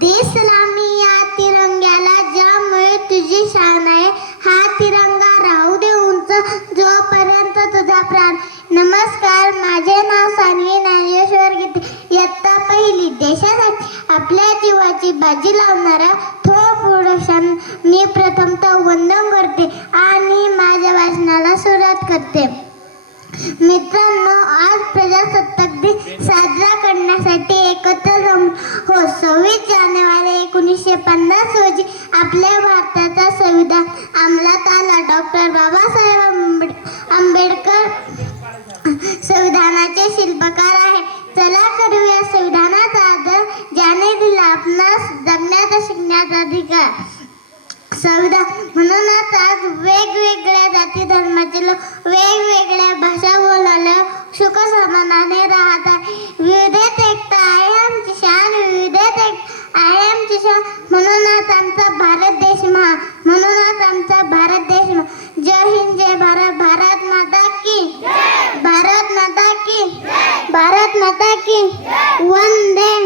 दे सलामी या तिरंग्याला ज्यामुळे तुझी शान आहे. हा तिरंगा राहू दे उंच जोपर्यंत तुझा प्राण. नमस्कार, माझे नाव सान्वी ज्ञानेश्वर गीते, इयत्ता पहिली. देशासाठी आपल्या जीवाची बाजी लावणाऱ्या थोर पुरुषांना मी प्रथमतः वंदन करते आणि माझ्या भाषणाला सुरुवात करते. मित्रांनो, आज प्रजासत्ताक दिन साजरा करण्यासाठी एकत्र जमलो. 26 जानेवारी 1950 रोजी आपल्या भारताचा संविधान अंमलात आला. डॉक्टर बाबासाहेब आंबेडकर संविधानाचे शिल्पकार आहे. चला करूया संविधानाचा आदर, ज्याने दिला आपणास जगण्याचा शिकण्याचा अधिकार. संविधान म्हणूनच आज वेगवेगळ्या जाती धर्माचे लोक वेगवेगळ्या भाषा बोलायला सुख समाधानाने राहत आहे. विविधतेत एकता आहे आमची शान, विविधतेत एकता आहे आमची शान. म्हणूनच आमचा भारत देश महान, म्हणूनच आमचा भारत देश महान. जय हिंद, जय भारत. भारत माता की, भारत माता की, भारत माता की. वंदे